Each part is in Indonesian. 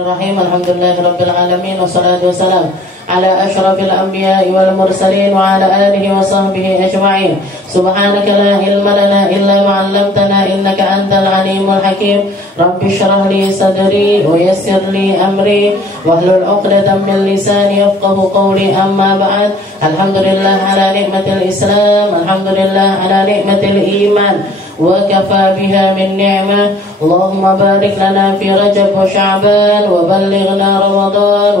Bismillahirrahmanirrahim. Alhamdulillahirabbil alamin wassalatu wassalamu ala asyrafil anbiya'i wal mursalin wa ala alihi wa sahbihi ajma'in. Subhanaka la ilma lana illa ma 'allamtana innaka antal alimul hakim. Rabbi shrah li sadri wa yassir li amri wahlul 'uqdatam min lisani yafqahu qawli. Amma ba'd. Alhamdulillah ala nikmatil Islam, alhamdulillah ala nikmatil iman. وكفى بها من نعمة. اللهم بارك لنا في رجب وشعبان وبلغنا رمضان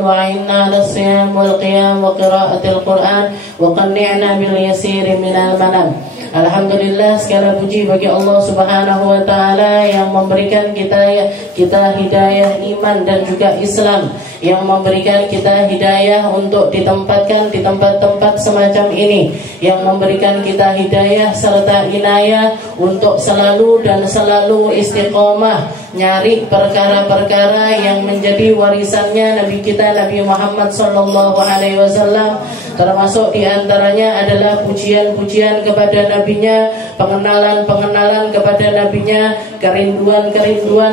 وعنا على الصيام والقيام وقراءة القرآن وقنعنا باليسير من المنام. Alhamdulillah, segala puji bagi Allah Subhanahu wa taala yang memberikan kita hidayah iman dan juga Islam, yang memberikan kita hidayah untuk ditempatkan di tempat-tempat semacam ini, yang memberikan kita hidayah serta inayah untuk selalu istiqomah nyari perkara-perkara yang menjadi warisannya Nabi kita Nabi Muhammad sallallahu alaihi wasallam. Termasuk diantaranya adalah pujian-pujian kepada nabinya, pengenalan kepada nabinya, kerinduan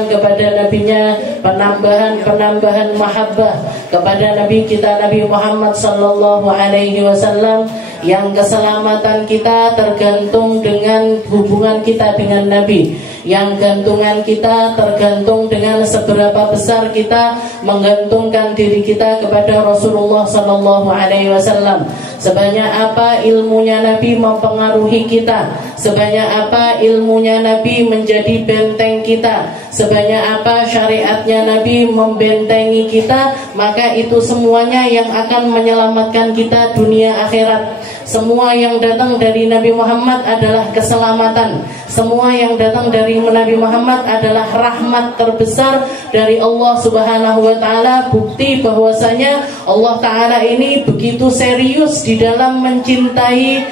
kepada nabinya, penambahan mahabbah kepada nabi kita Nabi Muhammad sallallahu alaihi wasallam, yang keselamatan kita tergantung dengan hubungan kita dengan nabi, yang gantungan kita tergantung dengan seberapa besar kita menggantungkan diri kita kepada Rasulullah sallallahu alaihi wasallam. Sebanyak apa ilmunya Nabi mempengaruhi kita, sebanyak apa ilmunya Nabi menjadi benteng kita, sebanyak apa syariatnya Nabi membentengi kita, maka itu semuanya yang akan menyelamatkan kita dunia akhirat. Semua yang datang dari Nabi Muhammad adalah keselamatan. Semua yang datang dari Nabi Muhammad adalah rahmat terbesar dari Allah Subhanahu wa taala. Bukti bahwasanya Allah taala ini begitu serius di dalam mencintai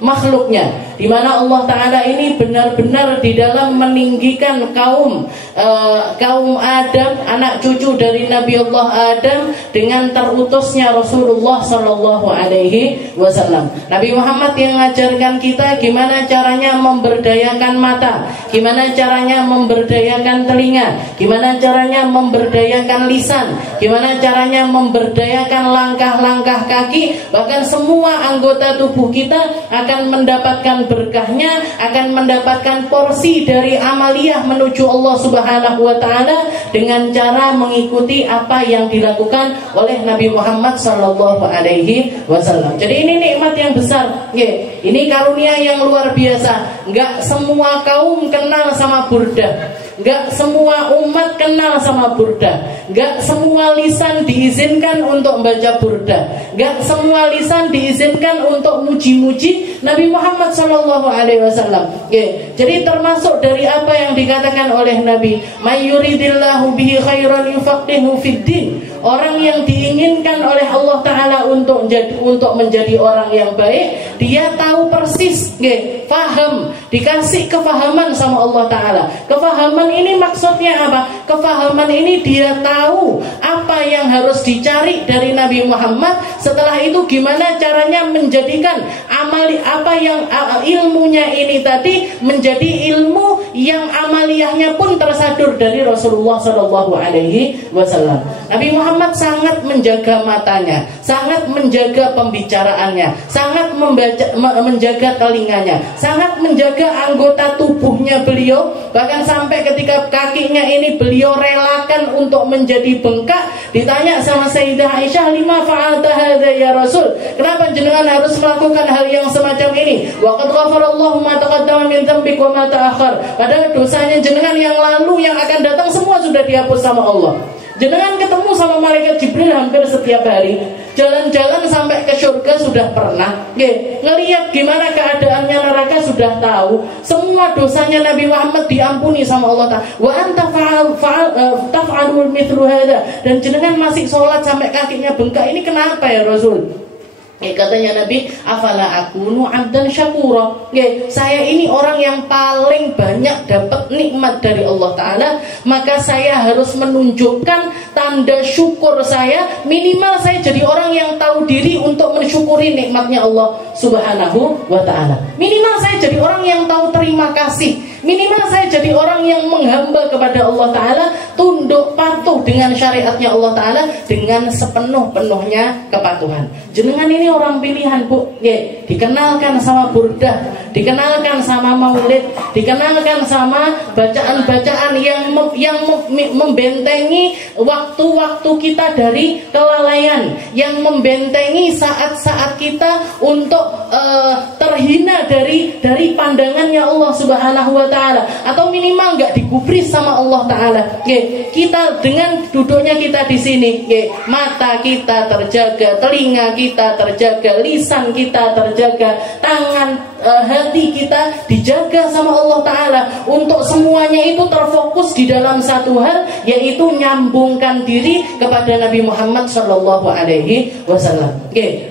makhluknya, di mana Allah taala ini benar-benar di dalam meninggikan kaum Adam, anak cucu dari Nabi Allah Adam, dengan terutusnya Rasulullah sallallahu alaihi wasallam. Nabi Muhammad yang mengajarkan kita gimana caranya memberdayakan mata, gimana caranya memberdayakan telinga, gimana caranya memberdayakan lisan, gimana caranya memberdayakan langkah-langkah kaki, bahkan semua anggota tubuh kita akan mendapatkan berkahnya, akan mendapatkan porsi dari amaliyah menuju Allah Subhanahu wa taala dengan cara mengikuti apa yang dilakukan oleh Nabi Muhammad sallallahu alaihi wasallam. Jadi ini nikmat yang besar, ini karunia yang luar biasa. Enggak semua kaum kenal sama burda, enggak semua umat kenal sama burda, enggak semua lisan diizinkan untuk membaca burda, enggak semua lisan diizinkan untuk muji-muji Nabi Muhammad sallallahu alaihi wasallam. Jadi termasuk dari apa yang dikatakan oleh Nabi, "Mayyuridillahu bihi khairan yufaqihu fiddin." Orang yang diinginkan oleh Allah taala untuk menjadi orang yang baik, dia tahu persis, paham, dikasih kefahaman sama Allah taala. Kefahaman ini maksudnya apa? Kefahaman ini dia tahu apa yang harus dicari dari Nabi Muhammad. Setelah itu gimana caranya menjadikan apa yang ilmunya ini tadi menjadi ilmu yang amaliyahnya pun tersadur dari Rasulullah sallallahu alaihi wasallam. Nabi Muhammad sangat menjaga matanya, sangat menjaga pembicaraannya, sangat menjaga telinganya, sangat menjaga anggota tubuhnya beliau, bahkan sampai ketika kakinya ini beliau relakan untuk menjadi bengkak. Ditanya sama Sayyidah Aisyah, "Lima fa'alta hadza ya Rasul?" Kenapa jenengan harus melakukan hal yang semacam ini? Wa qad ghafarallahu ma taqaddama min dzambik wa ma ta'akhkhar. Padahal dosanya jenengan yang lalu, yang akan datang semua sudah dihapus sama Allah. Jenengan ketemu sama malaikat Jibril hampir setiap hari, jalan-jalan sampai ke surga sudah pernah, ngelihat gimana keadaannya neraka sudah tahu, semua dosanya Nabi Muhammad diampuni sama Allah Ta'ala. Wa anta taf'alul mithlu hadza, dan jenengan masih sholat sampai kakinya bengkak, ini kenapa ya Rasul? Katanya Nabi, "Afala akunu 'abdan syakura." Saya ini orang yang paling banyak dapat nikmat dari Allah Ta'ala, maka saya harus menunjukkan tanda syukur saya. Minimal saya jadi orang yang tahu diri untuk mensyukuri nikmatnya Allah Subhanahu wa Ta'ala. Minimal saya jadi orang yang tahu terima kasih. Minimal saya jadi orang yang menghamba kepada Allah Ta'ala, tunduk patuh dengan syariatnya Allah Ta'ala, dengan sepenuh-penuhnya kepatuhan. Jenengan ini orang pilihan, Bu. Dikenalkan sama burdah, dikenalkan sama maulid, dikenalkan sama bacaan-bacaan yang membentengi waktu-waktu kita dari kelalaian, yang membentengi saat-saat kita untuk terhina dari pandangannya Allah Subhanahu wa Ta'ala, atau minimal nggak digubris sama Allah Ta'ala. Kita dengan duduknya kita di sini, mata kita terjaga, telinga kita terjaga, lisan kita terjaga, tangan, hati kita dijaga sama Allah Ta'ala, untuk semuanya itu terfokus di dalam satu hal, yaitu nyambungkan diri kepada Nabi Muhammad Sallallahu Alaihi Wasallam.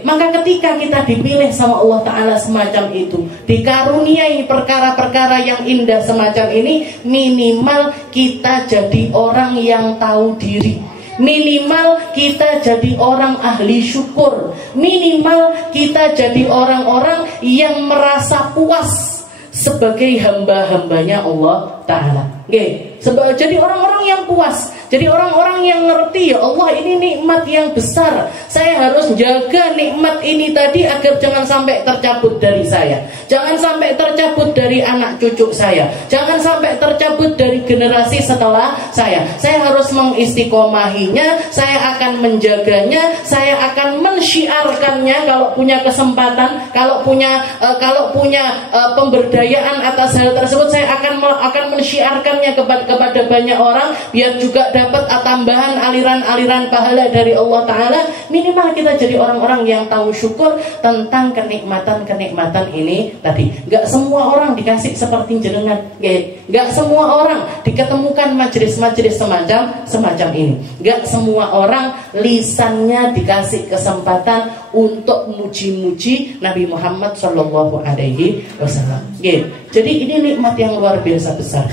Maka ketika kita dipilih sama Allah Ta'ala semacam itu, dikaruniai perkara-perkara yang indah semacam ini, minimal kita jadi orang yang tahu diri, minimal kita jadi orang ahli syukur, minimal kita jadi orang-orang yang merasa puas sebagai hamba-hambanya Allah Ta'ala. Jadi orang-orang yang puas, jadi orang-orang yang ngerti, ya Allah, ini nikmat yang besar, saya harus jaga nikmat ini tadi agar jangan sampai tercabut dari saya, jangan sampai tercabut dari anak cucu saya, jangan sampai tercabut dari generasi setelah saya harus mengistiqomahinya, saya akan menjaganya, saya akan mensyiarkannya kalau punya kesempatan, kalau punya pemberdayaan atas hal tersebut, saya akan mensyiarkannya kepada banyak orang, biar juga dapat tambahan aliran-aliran pahala dari Allah Ta'ala. Minimal kita jadi orang-orang yang tahu syukur tentang kenikmatan-kenikmatan ini tadi. Gak semua orang dikasih seperti jenengan, gak semua orang diketemukan majelis-majelis semacam ini, gak semua orang lisannya dikasih kesempatan untuk muji-muji Nabi Muhammad Sallallahu Alaihi Wasallam. Jadi ini nikmat yang luar biasa besar.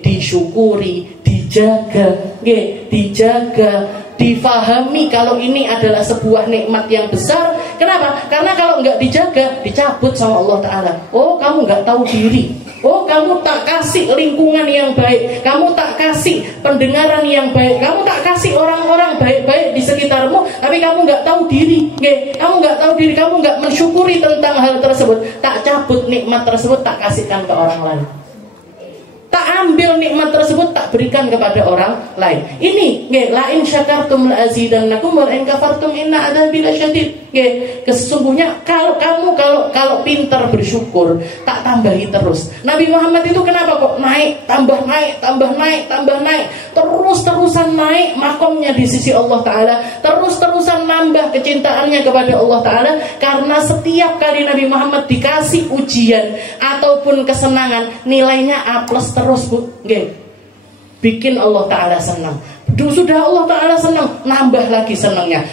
Disyukuri, dijaga, difahami kalau ini adalah sebuah nikmat yang besar. Kenapa? Karena kalau nggak dijaga, dicabut sama Allah Ta'ala. Oh, kamu nggak tahu diri. Oh, kamu tak kasih lingkungan yang baik, kamu tak kasih pendengaran yang baik, kamu tak kasih orang-orang baik-baik di sekitarmu, tapi kamu nggak tahu diri. Kamu nggak tahu diri, kamu nggak mensyukuri tentang hal tersebut. Tak cabut nikmat tersebut, tak kasihkan ke orang lain, tak ambil nikmat tersebut, tak berikan kepada orang lain. Ini la in syakartum la azidannakum wa in kafartum inna adzabi lasyadid. Sesungguhnya kalau pintar bersyukur, tak tambahi terus. Nabi Muhammad itu kenapa kok naik, tambah naik, terus-terusan naik makomnya di sisi Allah Ta'ala, terus-terusan nambah kecintaannya kepada Allah Ta'ala, karena setiap kali Nabi Muhammad dikasih ujian ataupun kesenangan, nilainya A+ terus, Bu. Bikin Allah Ta'ala senang. Sudah Allah Ta'ala senang, nambah lagi senangnya,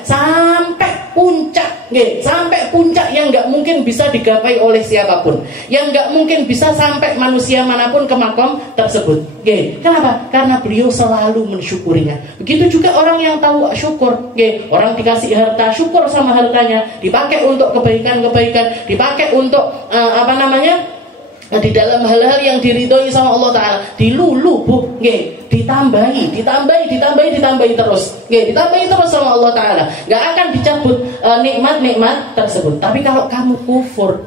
sampai puncak, sampai puncak yang nggak mungkin bisa digapai oleh siapapun, yang nggak mungkin bisa sampai manusia manapun ke makom tersebut. Kenapa? Karena beliau selalu mensyukurinya. Begitu juga orang yang tahu syukur. Orang dikasih harta, syukur sama hartanya, dipakai untuk kebaikan-kebaikan, dipakai untuk di dalam hal-hal yang diridhoi sama Allah Ta'ala, dilulu, Bu, ditambahi terus, ditambahi terus sama Allah Ta'ala. Gak akan dicabut nikmat-nikmat tersebut. Tapi kalau kamu kufur,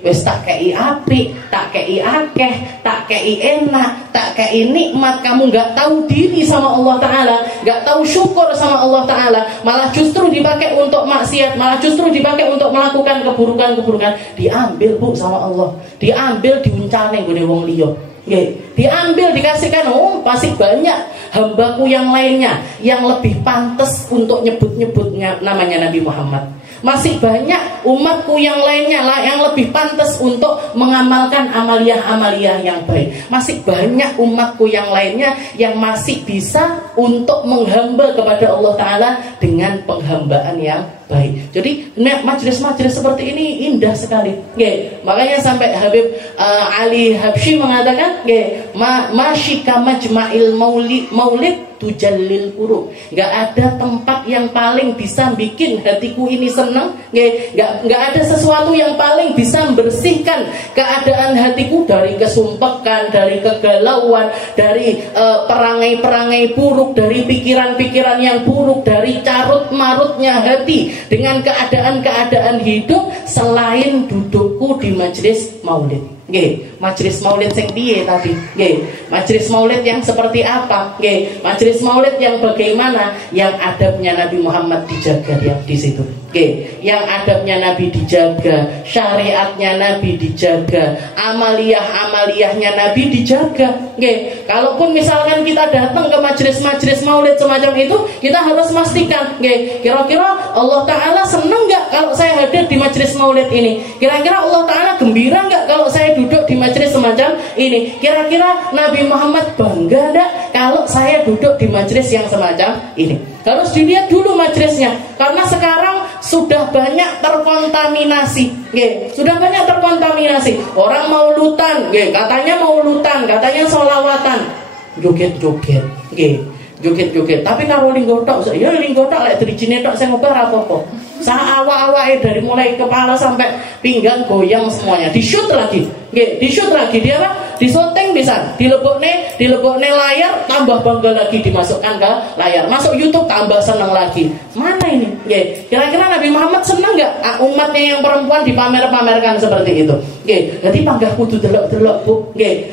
wes tak kei apik, tak kei akeh, tak kei enak, tak kei nikmat, kamu gak tahu diri sama Allah Ta'ala, gak tahu syukur sama Allah Ta'ala, malah justru dipakai untuk maksiat, malah justru dipakai untuk melakukan keburukan-keburukan, diambil, Bu, sama Allah, diambil, diuncane gone wong liya. Diambil, dikasihkan. Oh, pasti banyak hambaku yang lainnya yang lebih pantas untuk nyebut-nyebutnya namanya Nabi Muhammad. Masih banyak umatku yang lainnya lah yang lebih pantas untuk mengamalkan amaliyah-amaliyah yang baik. Masih banyak umatku yang lainnya yang masih bisa untuk menghamba kepada Allah Ta'ala dengan penghambaan yang baik. Jadi majelis-majelis seperti ini indah sekali. Nggih, makanya sampai Habib Ali Habsyi mengatakan nggih, masyika majma'il maulid tujallil qulub. Enggak ada tempat yang paling bisa bikin hatiku ini senang, nggih. Enggak ada sesuatu yang paling bisa membersihkan keadaan hatiku dari kesumpekan, dari kegalauan, dari perangai-perangai buruk, dari pikiran-pikiran yang buruk, dari carut marutnya hati dengan keadaan-keadaan hidup selain dudukku di majelis maulid. Nggih, majelis maulid sing piye tadi? Nggih, majelis maulid yang seperti apa? Nggih, majelis maulid yang bagaimana? Yang adabnya Nabi Muhammad dijaga di situ. Nggih, yang adabnya Nabi dijaga, syariatnya Nabi dijaga, amaliyah-amaliyahnya Nabi dijaga. Nggih, kalaupun misalkan kita datang ke majelis-majelis maulid semacam itu, kita harus pastikan, nggih, kira-kira Allah Ta'ala senang nggak kalau saya hadir di majelis maulid ini? Kira-kira Allah Ta'ala gembira nggak kalau saya duduk di majelis semacam ini? Kira-kira Nabi Muhammad bangga enggak kalau saya duduk di majelis yang semacam ini? Harus dilihat dulu majelisnya, karena sekarang sudah banyak terkontaminasi, nggih. Sudah banyak terkontaminasi. Orang maulutan, nggih, katanya maulutan, katanya sholawatan, joget-joget, nggih. Joget-joget. Tapi kalau linggo tok, ya linggo tok lek drijine tok sing ngobar apa-apa. Awak-awake dari mulai kepala sampai pinggang goyang semuanya. Di-shoot lagi. Nggih, di-shoot lagi. Dia apa? Disyuting bisa. Dilebokne layar, tambah bangga lagi dimasukkan ke layar. Masuk YouTube tambah senang lagi. Mana ini? Nggih. Kira-kira Nabi Muhammad senang enggak umatnya yang perempuan dipamer-pamerkan seperti itu? Nggih. Jadi panggah kudu delok-delok, Bu. Nggih.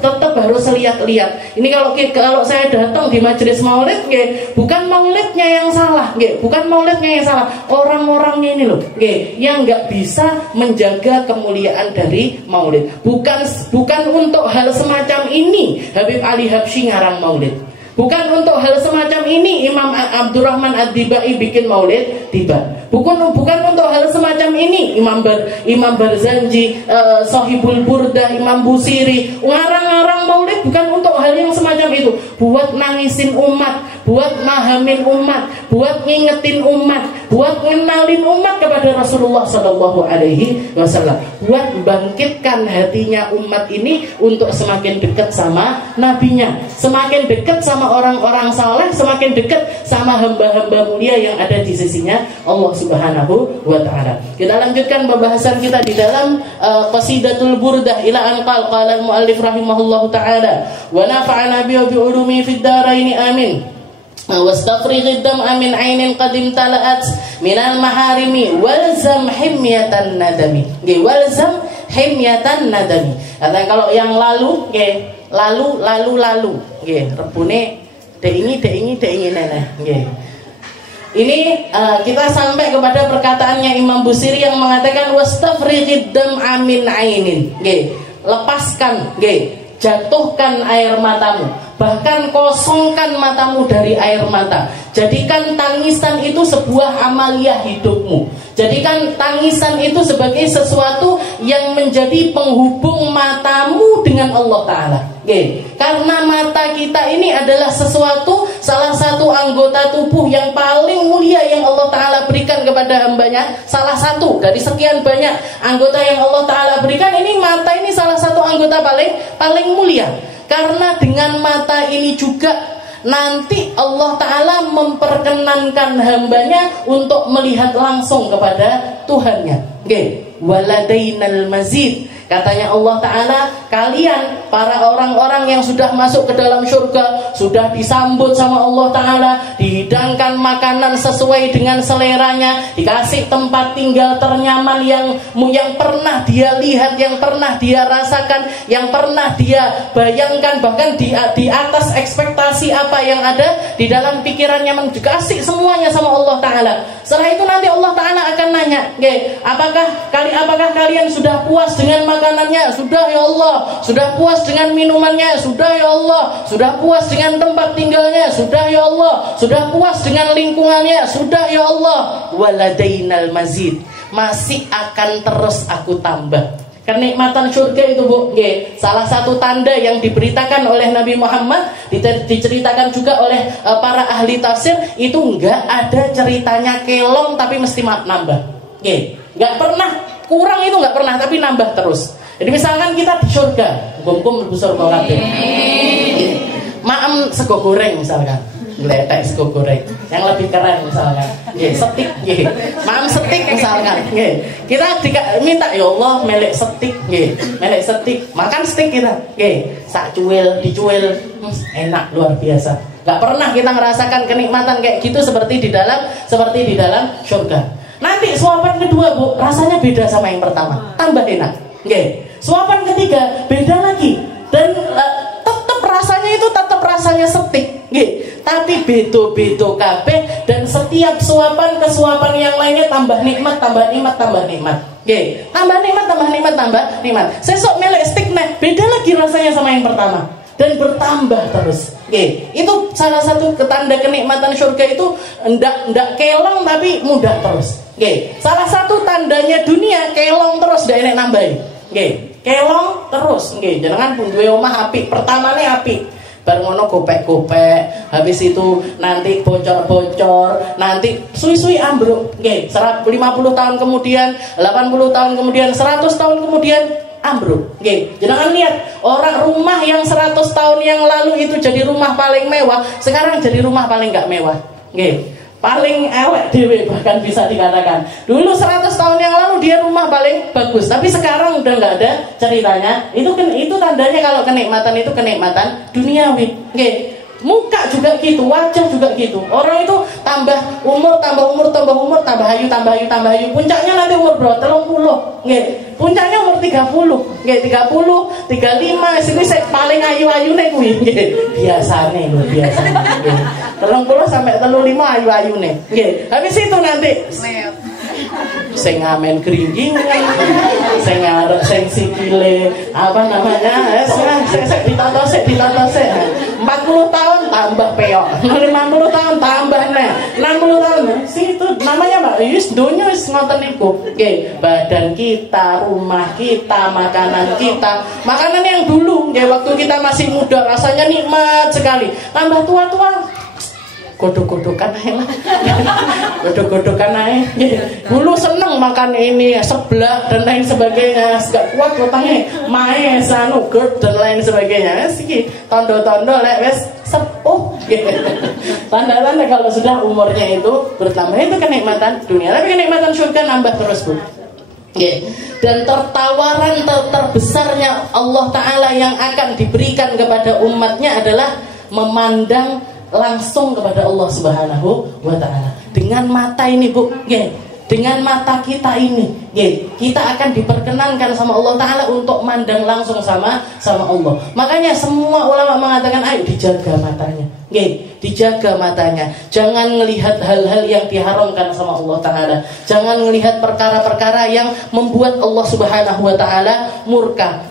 Tetap harus lihat-lihat. Ini kalau saya datang di majelis maulid, nggih, bukan maulidnya yang salah, nggih, bukan maulidnya yang salah. Orang-orangnya ini loh, nggih, yang nggak bisa menjaga kemuliaan dari maulid. Bukan untuk hal semacam ini Habib Ali Habsyi ngarang maulid. Bukan untuk hal semacam ini Imam Abdurrahman Ad-Dibai bikin maulid tiba. Bukan untuk hal semacam ini Imam Barzanji, Sahibul Burdah, Imam Busiri ngarang-ngarang maulid bukan untuk hal yang semacam itu. Buat nangisin umat, buat mahamin umat, buat ngingetin umat, buat ngenalin umat kepada Rasulullah Sallallahu Alaihi Wasallam, buat bangkitkan hatinya umat ini untuk semakin dekat sama nabinya, semakin dekat sama orang-orang saleh, semakin dekat sama hamba-hamba mulia yang ada di sisinya Allah Subhanahu wa ta'ala. Kita lanjutkan pembahasan kita di dalam Qasidatul Burdah ila anqal qala al-muallif rahimahullahu ta'ala wa nafa'ana bi ulumi fid daraini amin. Wastafrigh ad-dam'a min 'ainin qad imtala'at minal maharimi walzam himyatan nadami. Nggih, walzam himyatan nadami. Artinya kalau yang lalu nggih, lalu nggih, rebune deingi neneh nggih. Ini kita sampai kepada perkataannya Imam Busiri yang mengatakan wastafrighid dam'a min 'ainin. Nggih, lepaskan nggih, jatuhkan air matamu, bahkan kosongkan matamu dari air mata. Jadikan tangisan itu sebuah amaliyah hidupmu. Jadikan tangisan itu sebagai sesuatu yang menjadi penghubung matamu dengan Allah Ta'ala. Karena mata kita ini adalah salah satu anggota tubuh yang paling mulia yang Allah Ta'ala berikan kepada hambanya. Salah satu dari sekian banyak anggota yang Allah Ta'ala berikan, ini mata ini salah satu anggota paling mulia. Karena dengan mata ini juga nanti Allah Ta'ala memperkenankan hambanya untuk melihat langsung kepada Tuhannya. Waladainal mazid. Katanya Allah Ta'ala, kalian para orang-orang yang sudah masuk ke dalam surga, sudah disambut sama Allah Ta'ala, dihidangkan makanan sesuai dengan seleranya, dikasih tempat tinggal ternyaman yang pernah dia lihat, yang pernah dia rasakan, yang pernah dia bayangkan, bahkan di atas ekspektasi apa yang ada di dalam pikirannya, dikasih semuanya sama Allah Ta'ala. Setelah itu nanti Allah Ta'ala akan nanya, apakah kalian sudah puas dengan makanannya? Sudah ya Allah. Sudah puas dengan minumannya? Sudah ya Allah. Sudah puas dengan tempat tinggalnya? Sudah ya Allah. Sudah puas dengan lingkungannya? Sudah ya Allah. Waladainal mazid. Masih akan terus aku tambah. Kenikmatan surga itu Bu, salah satu tanda yang diberitakan oleh Nabi Muhammad, diceritakan juga oleh para ahli tafsir, itu enggak ada ceritanya kelong tapi mesti nambah. Enggak pernah kurang, itu enggak pernah, tapi nambah terus. Jadi misalkan kita di surga, gum-gum mlebu surga kabeh. Maem sego goreng misalkan. Gletek sego goreng yang lebih keren misalkan, setik, maam setik misalkan, kita minta ya Allah melek setik, melek setik, makan setik kita, sak cuil dicuil, enak luar biasa. Gak pernah kita merasakan kenikmatan kayak gitu seperti di dalam surga. Nanti suapan kedua Bu, rasanya beda sama yang pertama, tambah enak. Suapan ketiga beda lagi, dan tetap rasanya setik, tapi bedo-bedo kabeh, dan setiap suapan ke suapan yang lainnya tambah nikmat. Tambah nikmat. Sesok melek stik beda lagi rasanya sama yang pertama, dan bertambah terus. Itu salah satu tanda kenikmatan surga, itu ndak kelong tapi mudah terus. Salah satu tandanya dunia kelong terus, ndak enek nambahi. Kelong terus, jangan pun duwe omah apik, pertamane apik, bar ngono gopek-gopek, habis itu nanti bocor-bocor, nanti suwi-suwi ambruk, 50 tahun kemudian, 80 tahun kemudian, 100 tahun kemudian ambruk. Jangan lihat orang rumah yang 100 tahun yang lalu itu jadi rumah paling mewah, sekarang jadi rumah paling gak mewah. Paling elek dewe bahkan bisa dikatakan. Dulu 100 tahun yang lalu dia rumah paling bagus, tapi sekarang udah nggak ada ceritanya. Itu tandanya kalau kenikmatan itu kenikmatan duniawi. Muka juga gitu, wajah juga gitu. Orang itu tambah umur, tambah hayu. Puncaknya nanti umur berapa? 30. Puncaknya umur 30. 35, sini paling ayu-ayune kuwi. Biasane. 30 sampai 35 ayu-ayune. Habis itu nanti sing ngamen gringging, sing ngarep sing sikile apa namanya, sik ditonton sik 40 tahun tambah peok, 50 tahun tambah 60 tahun situ namanya Mbak wis donya wis ngoten niku. Badan kita, rumah kita, makanan yang dulu waktu kita masih muda rasanya nikmat sekali, tambah tua-tua godok-godokan aja. Dulu seneng makan ini seblak dan lain sebagainya, gak kuat utangnya mae gerd dan lain sebagainya. Siki tondo-tondo lek wis sepuh. Tanda-tanda kalau sudah umurnya itu bertambah, itu kenikmatan dunia. Tapi kenikmatan surga nambah terus Bu. Dan tawaran terbesarnya Allah Ta'ala yang akan diberikan kepada umatnya adalah memandang langsung kepada Allah Subhanahu wa Ta'ala. Dengan mata ini Bu, dengan mata kita ini, kita akan diperkenankan sama Allah Ta'ala untuk mandang langsung sama Allah. Makanya semua ulama mengatakan ayo dijaga matanya, dijaga matanya. Jangan melihat hal-hal yang diharamkan sama Allah Ta'ala. Jangan melihat perkara-perkara yang membuat Allah Subhanahu wa Ta'ala murka.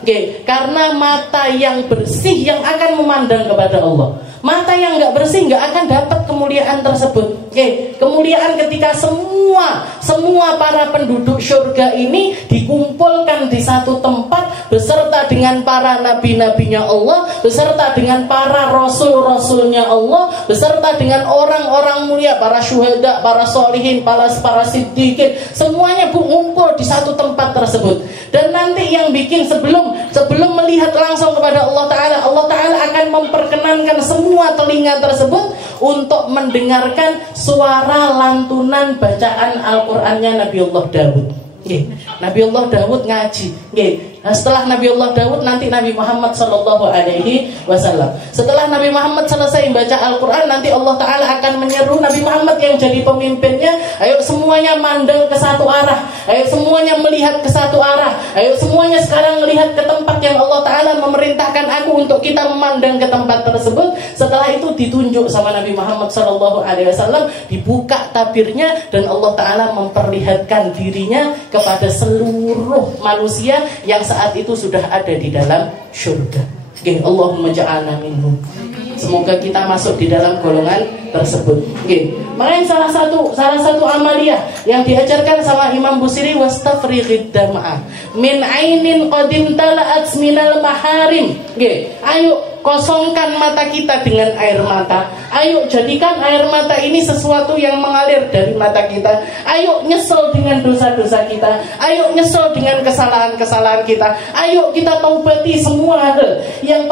Karena mata yang bersih yang akan memandang kepada Allah. Mata yang nggak bersih nggak akan dapat kemuliaan tersebut. Kemuliaan ketika semua para penduduk surga ini dikumpulkan di satu tempat beserta dengan para nabi-nabinya Allah, beserta dengan para rasul-rasulnya Allah, beserta dengan orang-orang mulia, para syuhada, para solihin, para siddiqin, semuanya ngumpul di satu tempat tersebut. Dan nanti yang bikin sebelum melihat langsung kepada Allah Ta'ala akan memperkenankan semua telinga tersebut untuk mendengarkan suara lantunan bacaan Al-Qur'annya Nabiullah Daud. Nabiullah Daud ngaji. Setelah Nabiullah Daud nanti Nabi Muhammad sallallahu alaihi wasallam. Setelah Nabi Muhammad selesai membaca Al-Qur'an, nanti Allah Ta'ala akan menyeru Nabi Muhammad yang jadi pemimpinnya, ayo semuanya mandang ke satu arah, ayo semuanya melihat ke satu arah, ayo semuanya sekarang melihat ke tempat yang Allah Ta'ala memerintahkan aku untuk kita memandang ke tempat tersebut. Setelah itu ditunjuk sama Nabi Muhammad sallallahu alaihi wasallam, dibuka tabirnya dan Allah Ta'ala memperlihatkan dirinya kepada seluruh manusia yang saat itu sudah ada di dalam surga. Allahumma ja'alna minhum. Semoga kita masuk di dalam golongan tersebut. Oke. Makanya salah satu amaliyah yang diajarkan sama Imam Busiri, wastafrighid dam'a min ainin qadim tala'at minal maharim. Oke. Ayo kosongkan mata kita dengan air mata. Ayo jadikan air mata ini sesuatu yang mengalir dari mata kita. Ayo nyesel dengan dosa-dosa kita. Ayo nyesel dengan kesalahan-kesalahan kita. Ayo kita taubati semua hal yang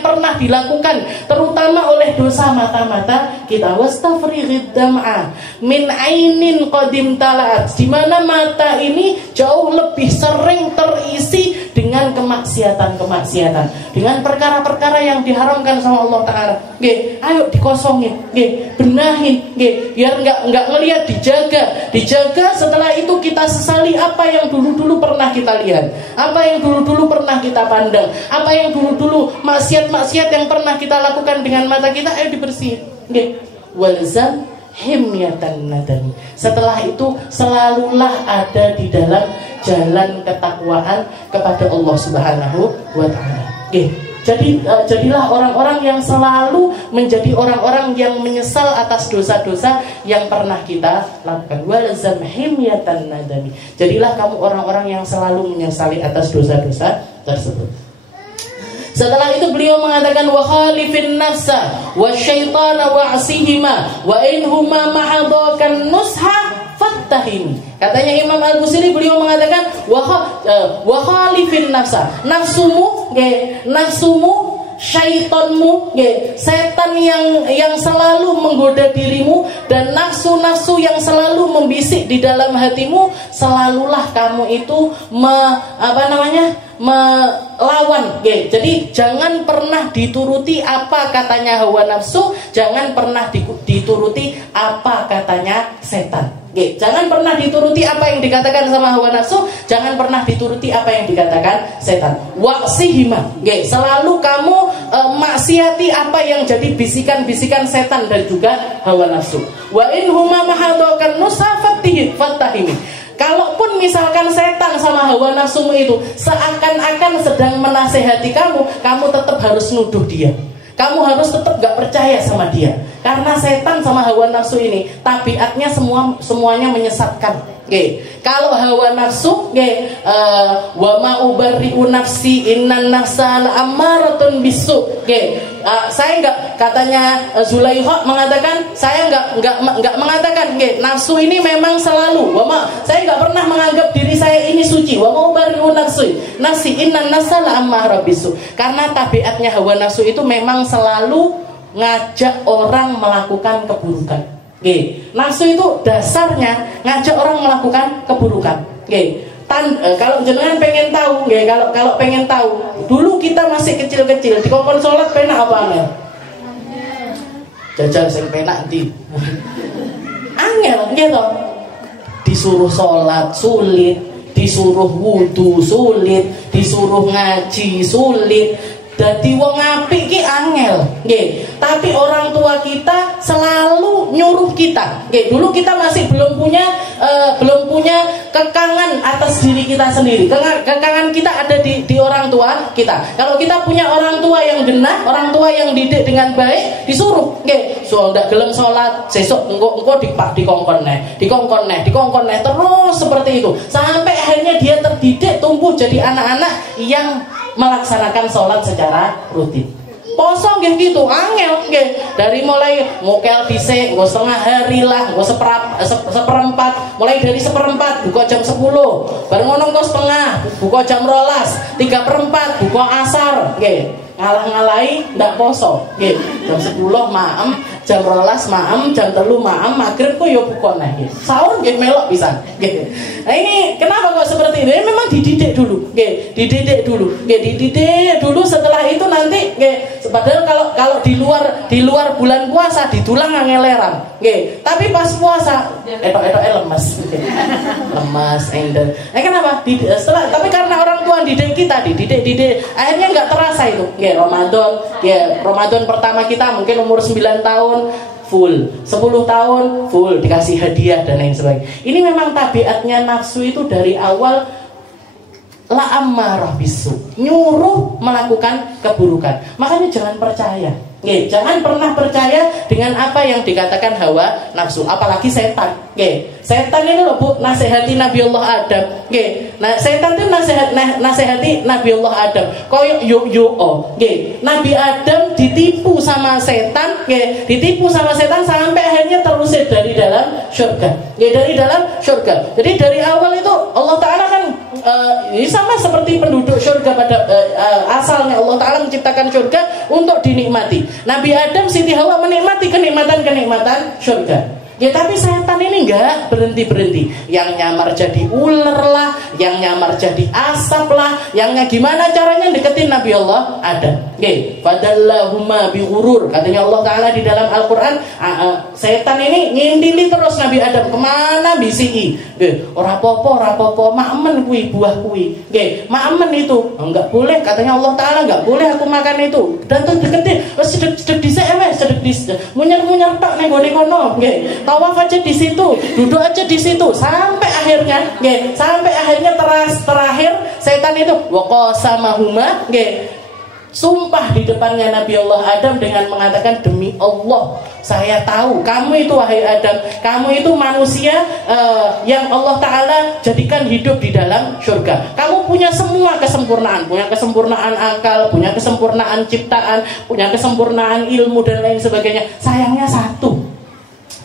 pernah dilakukan, terutama oleh dosa mata-mata kita. Wastafrighid dam'a min ainin qadim tala'at, di mana mata ini jauh lebih sering terisi dengan kemaksiatan, dengan perkara-perkara yang diharamkan sama Allah Ta'ala. Ayo dikosongin, benahin, biar nggak ngelihat, dijaga. Setelah itu kita sesali apa yang dulu pernah kita lihat, apa yang dulu pernah kita pandang, apa yang dulu maksiat yang pernah kita lakukan dengan mata kita. Ayo dibersihin. Walzam himyatan nadani. Setelah itu selalulah ada di dalam jalan ketakwaan kepada Allah Subhanahu wa Ta'ala. Jadilah orang-orang yang selalu menjadi orang-orang yang menyesal atas dosa-dosa yang pernah kita lakukan. Walzam himyatan nadani. Jadilah kamu orang-orang yang selalu menyesali atas dosa-dosa tersebut. Setelah itu beliau mengatakan, wa khalifin nafsa wa syaitana wa'sihima wa inhuma mahadakan nusha fattahim. Katanya Imam Al-Busiri, beliau mengatakan wa khalifin nafsa, nafsumu, syaitanmu, setan yang selalu menggoda dirimu, dan nafsu-nafsu yang selalu membisik di dalam hatimu, selalulah kamu itu melawan. Jadi jangan pernah dituruti apa katanya hawa nafsu, jangan pernah dituruti apa katanya setan. Jangan pernah dituruti apa yang dikatakan sama hawa nafsu, jangan pernah dituruti apa yang dikatakan setan. Wa'sihima, selalu kamu maksiati apa yang jadi bisikan-bisikan setan dan juga hawa nafsu. Wa in huma mahadakan nusafatih fattahimi. Kalaupun misalkan setan sama hawa nafsumu itu seakan-akan sedang menasehati kamu tetap harus nuduh dia. Kamu harus tetap gak percaya sama dia, karena setan sama hawa nafsu ini tabiatnya semuanya menyesatkan. Kalau hawa nafsu, wa ma ubarri'u nafsi innan nafsa la'ammaratun bisu. Saya enggak, katanya Zulaikha mengatakan, saya enggak mengatakan nafsu ini memang selalu, saya enggak pernah menganggap diri saya ini suci. Wa ma ubarri'u nafsi innan nafsa la'ammaratun bisu. Karena tabiatnya hawa nafsu itu memang selalu ngajak orang melakukan keburukan. Nafsu itu dasarnya ngajak orang melakukan keburukan. Kalau jenengan pengen tahu, kalau pengen tahu, dulu kita masih kecil-kecil di kongkon sholat penak apa angel? Jajal sing penak ndi? Angel, gitu. Disuruh sholat sulit, disuruh wudu sulit, disuruh ngaji sulit. Dadi wong apik ki angel, tapi orang tua kita selalu nyuruh kita. Dulu kita masih belum punya kekangan atas diri kita sendiri. Kekangan kita ada di orang tua kita. Kalau kita punya orang tua yang genah, orang tua yang didik dengan baik, disuruh, soal ndak gelem salat, sesuk engko dikongkon neh terus seperti itu. Sampai akhirnya dia terdidik tumbuh jadi anak-anak yang melaksanakan sholat secara rutin. Poso gitu, angel dari mulai mokel dhisik, nggo setengah hari lah, nggo seperempat, mulai dari seperempat buka jam 10, bareng ngono engko setengah, buka jam 12, 3/4 buka asar, ngalah-ngalahi ndak poso, jam 10 maem, jam 12 maem, jam 3 maem, magrib ku yo buka neh, sahur nggih melok pisan. Nah ini kenapa kok seperti ini? Memang dididik dulu, dididik dulu. Setelah itu nanti, padahal kalau di luar bulan puasa ditulang angeleran, tapi pas puasa etok-etok lemas, ender. Kenapa? Tapi karena orang tua dididik kita, dididik, akhirnya nggak terasa itu. Ramadan pertama kita mungkin umur 9 tahun full, 10 tahun full, dikasih hadiah dan lain sebagainya. Ini memang tabiatnya nafsu itu dari awal la'ammarah bisu, nyuruh melakukan keburukan. Makanya jangan percaya Nggih, jangan pernah percaya dengan apa yang dikatakan hawa nafsu, apalagi setan. Nggih, setan ini loh Bu, nasihati Nabi Allah Adam. Nggih, nah setan itu nasihati Nabi Allah Adam. Koyok nggih, Nabi Adam ditipu sama setan, nggih, ditipu sama setan sampai akhirnya terusir dari dalam surga. Nggih, dari dalam surga. Jadi dari awal itu Allah Taala kan ini sama seperti penduduk surga pada asalnya Allah Taala menciptakan surga untuk dinikmati. Nabi Adam, Siti Hawa menikmati kenikmatan surga. Ya tapi setan ini enggak berhenti-berhenti. Yang nyamar jadi ular lah, yang nyamar jadi asap lah, yang gimana caranya deketin Nabi Allah Adam. Oke, fadallahuma bighurur. Katanya Allah Taala di dalam Al-Qur'an, setan ini ngindili terus Nabi Adam kemana bisiki. Nggih, ora apa-apa, makmen kuwi buah kuwi. Nggih, makmen itu enggak boleh, katanya Allah Taala enggak boleh aku makan itu. Dan tuh deketin, wis sedek dhisik wis, sedek dhisik. Munyer-munyer tok ning gone kono. Nggih. Tawaf aja di situ, duduk aja di situ, sampai akhirnya, terakhir setan itu waqasamahuma, sumpah di depannya Nabi Allah Adam dengan mengatakan, demi Allah, saya tahu kamu itu wahai Adam, kamu itu manusia yang Allah Ta'ala jadikan hidup di dalam surga. Kamu punya semua kesempurnaan, punya kesempurnaan akal, punya kesempurnaan ciptaan, punya kesempurnaan ilmu dan lain sebagainya. Sayangnya satu.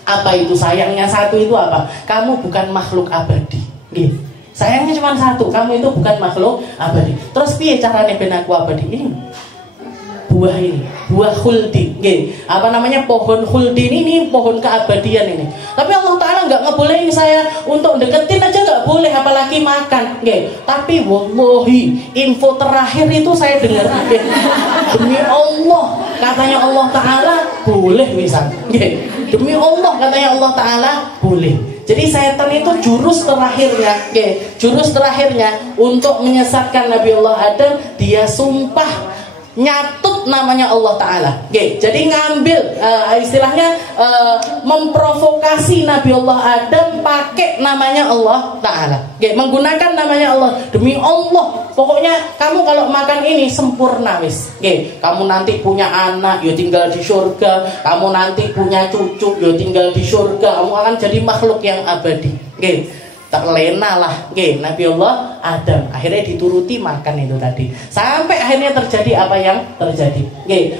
Apa itu sayangnya satu itu apa? Kamu bukan makhluk abadi. Gitu. Sayangnya cuma satu, kamu itu bukan makhluk abadi. Terus piye caranya ben aku abadi? Ini buah khuldi. Gitu. Apa namanya pohon khuldi ini pohon keabadian ini. Tapi Allah Taala nggak ngebolehin saya untuk deketin aja nggak boleh, apalagi makan. Gitu. Tapi wallahi info terakhir itu saya dengar. Gitu. Demi Allah, katanya Allah Taala boleh misal. Gitu. Demi Allah, katanya Allah Ta'ala boleh. Jadi setan itu jurus terakhirnya untuk menyesatkan Nabi Allah Adam, dia sumpah nyatut namanya Allah Ta'ala. Jadi ngambil istilahnya memprovokasi Nabi Allah Adam pakai namanya Allah Ta'ala. Menggunakan namanya Allah. Demi Allah, pokoknya kamu kalau makan ini sempurna wis. Kamu nanti punya anak, ya tinggal di surga. Kamu nanti punya cucu, ya tinggal di surga. Kamu akan jadi makhluk yang abadi. Terlena lah, Nabi Allah Adam akhirnya dituruti makan itu tadi, sampai akhirnya terjadi apa yang terjadi.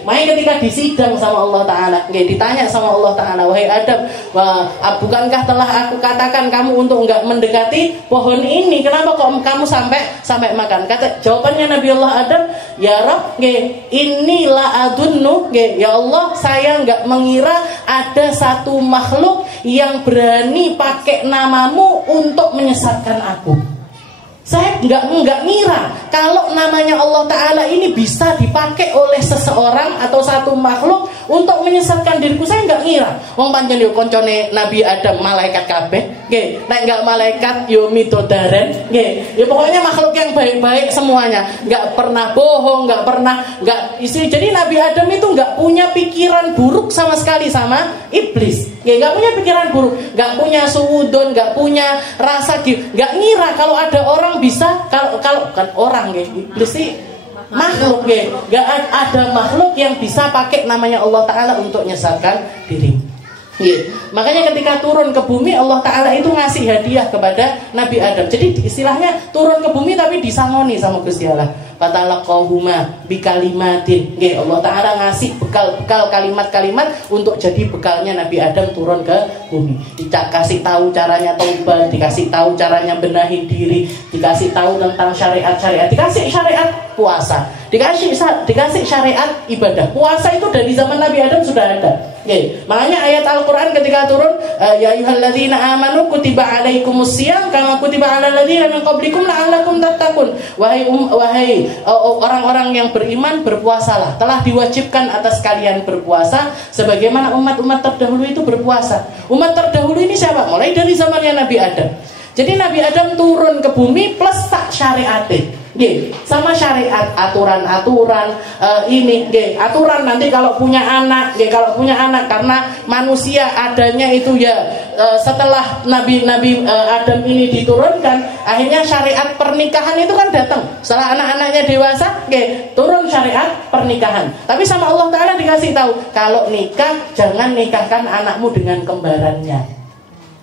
Makanya ketika disidang sama Allah Ta'ala, ditanya sama Allah Ta'ala, wahai Adam, bukankah telah aku katakan kamu untuk enggak mendekati pohon ini? Kenapa kok kamu sampai makan? Jawabannya Nabi Allah Adam, ya Rabb, inilah adunnu, ya Allah, saya enggak mengira ada satu makhluk yang berani pakai namamu untuk menyesatkan aku. Saya enggak ngira kalau namanya Allah Ta'ala ini bisa dipakai oleh seseorang atau satu makhluk untuk menyesatkan diriku. Saya enggak ngira. Wong pancen yo koncone Nabi Adam malaikat kabeh, nggih. Nek enggak malaikat yo midodaren, nggih. Ya pokoknya makhluk yang baik-baik semuanya. Enggak pernah bohong, enggak isi. Jadi Nabi Adam itu enggak punya pikiran buruk sama sekali sama iblis. Enggak punya pikiran buruk, enggak punya suudon, enggak punya rasa enggak ngira kalau ada orang bisa, kalau kan orang iblis sih makhluk, enggak ada makhluk yang bisa pakai namanya Allah Ta'ala untuk menyesatkan diri. Makanya ketika turun ke bumi, Allah Ta'ala itu ngasih hadiah kepada Nabi Adam. Jadi istilahnya turun ke bumi tapi disangoni sama Gusti Allah. Fatalaqahuma bikalimatin. Allah Ta'ala ngasih bekal kalimat-kalimat untuk jadi bekalnya Nabi Adam turun ke bumi. Dikasih tahu caranya taubat, dikasih tahu caranya benahi diri, dikasih tahu tentang syariat-syariat, dikasih syariat puasa, dikasih syariat ibadah. Puasa itu dari zaman Nabi Adam sudah ada. Makanya ayat Al-Quran ketika turun, ya ayyuhalladzina amanu kutiba alaikumusiyam kama kutiba alal ladzina min qablikum la'allakum tattaqun. Wahai orang-orang yang beriman, berpuasalah. Telah diwajibkan atas kalian berpuasa sebagaimana umat-umat terdahulu itu berpuasa. Umat terdahulu ini siapa? Mulai dari zamannya Nabi Adam. Jadi Nabi Adam turun ke bumi plus sak syariate. Nggih, sama syariat, aturan-aturan ini nggih, aturan nanti kalau punya anak, nggih, kalau punya anak karena manusia adanya itu ya setelah Nabi Adam ini diturunkan, akhirnya syariat pernikahan itu kan datang. Setelah anak-anaknya dewasa, nggih, turun syariat pernikahan. Tapi sama Allah Taala dikasih tahu, kalau nikah jangan nikahkan anakmu dengan kembarannya.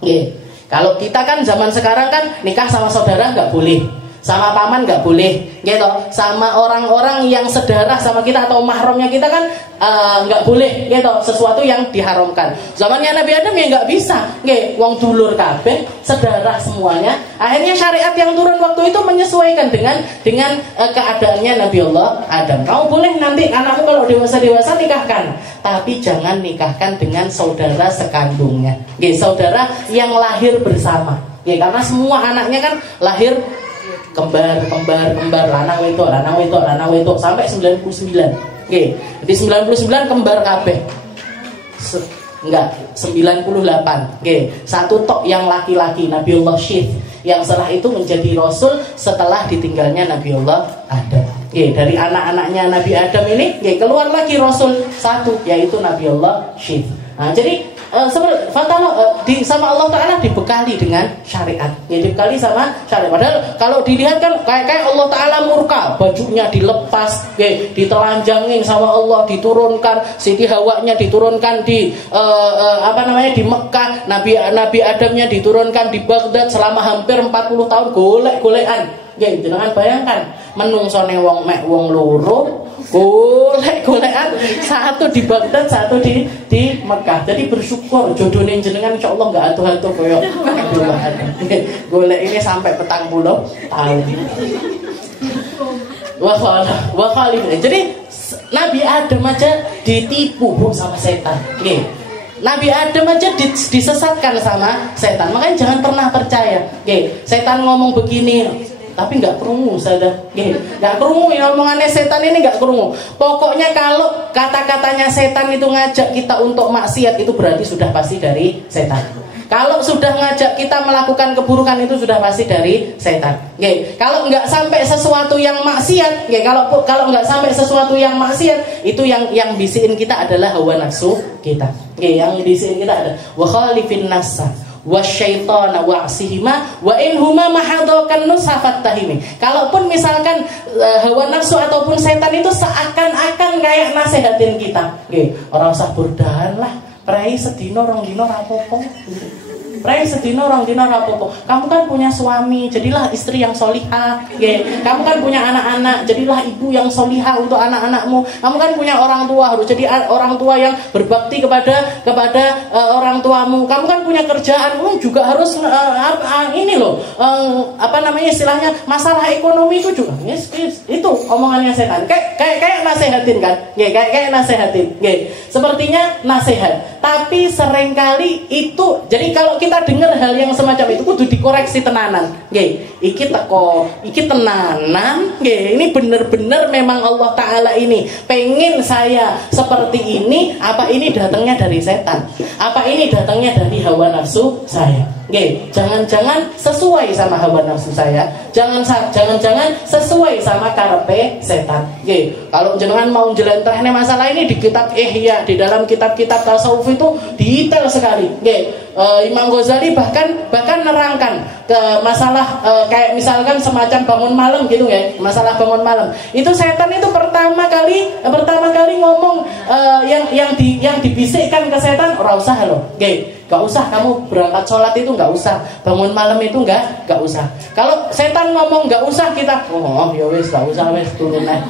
Nggih. Kalau kita kan zaman sekarang kan nikah sama saudara nggak boleh, sama paman nggak boleh, gitu. Sama orang-orang yang sedarah sama kita atau mahramnya kita kan nggak boleh, gitu. Sesuatu yang diharamkan. Zamannya Nabi Adam ya nggak bisa, gitu. Wong dulur kabeh, sedarah semuanya. Akhirnya syariat yang turun waktu itu menyesuaikan dengan keadaannya Nabi Allah Adam. Kamu boleh nanti anakmu kalau dewasa nikahkan, tapi jangan nikahkan dengan saudara sekandungnya, gitu. Saudara yang lahir bersama, gitu. Karena semua anaknya kan lahir kembar, lanang wedok sampai 99. Oke. Jadi 99 kembar kabeh. Enggak, 98. Oke. Satu tok yang laki-laki, Nabiullah Syith, yang setelah itu menjadi rasul setelah ditinggalnya Nabiullah Adam. Oke, dari anak-anaknya Nabi Adam ini, keluar lagi rasul satu, yaitu Nabiullah Syith. Nah, jadi sama Allah Ta'ala dibekali dengan syariat, ya, dibekali sama syariat. Padahal kalau dilihat kan kayak Allah Ta'ala murka, bajunya dilepas, ya, ditelanjangin sama Allah, diturunkan Siti Hawanya diturunkan di di Mekah, Nabi Adamnya diturunkan di Baghdad selama hampir 40 tahun golek-golekan. Ya, jangan bayangkan menungsone wong loro golek-golekan, satu di Baghdad, satu di Mekah. Jadi bersyukur jodohnya jenengan insyaallah enggak atuh-atuh koyo Abdullah Adam. Golek ini sampai 40 tahun. Wa khalif. Jadi Nabi Adam aja ditipu sama setan. Nggih. Nabi Adam aja disesatkan sama setan. Makanya jangan pernah percaya. Nggih, setan ngomong begini tapi nggak kerungu, saudara, nggak kerungu, ya omongannya setan ini nggak kerungu. Pokoknya kalau kata-katanya setan itu ngajak kita untuk maksiat, itu berarti sudah pasti dari setan. Kalau sudah ngajak kita melakukan keburukan, itu sudah pasti dari setan. Kalau nggak sampai sesuatu yang maksiat, kalau nggak sampai sesuatu yang maksiat, itu yang bisikin kita adalah hawa nafsu kita. Yang bisikin kita adalah wa khalifin nafsa wasyaitana wa'sihima wa inhuma mahadakan nusafat tahimi. Kalaupun misalkan hawa nafsu ataupun setan itu seakan-akan kayak nasehatin kita, orang usah burdahan lah, prai sedino rong dino rapopo, prai sedino rong dino rapopo. Kamu kan punya suami, jadilah istri yang solihah. Kamu kan punya anak-anak, jadilah ibu yang solihah untuk anak-anakmu. Kamu kan punya orang tua, harus jadi orang tua yang berbakti kepada orang tuamu. Kamu kan punya kerjaan, juga harus istilahnya masalah ekonomi itu juga. Itu omongannya setan. Kayak nasehatin kan? Kayak nasehatin. Sepertinya nasihat. Tapi seringkali itu, jadi kalau kita dengar hal yang semacam itu kudu dikoreksi tenanan. Iki tenanan, ini bener-bener memang Allah Ta'ala ini pengen saya seperti ini, apa ini datangnya dari setan, apa ini datangnya dari hawa nafsu saya. Jangan-jangan sesuai sama hawa nafsu saya, jangan-jangan sesuai sama karepe setan. Kalau jenengan mau jelentahnya masalah ini di kitab Ihya, di dalam kitab-kitab tasawuf itu detail sekali. Imam Ghazali bahkan nerangkan ke masalah kayak misalkan semacam bangun malam gitu, masalah bangun malam. Itu setan itu pertama kali ngomong yang dibisikkan ke setan, ora usah loh. Gak usah kamu berangkat sholat itu, gak usah bangun malam itu, gak usah. Kalau setan ngomong gak usah, kita ya wis gak usah, wis turun aja.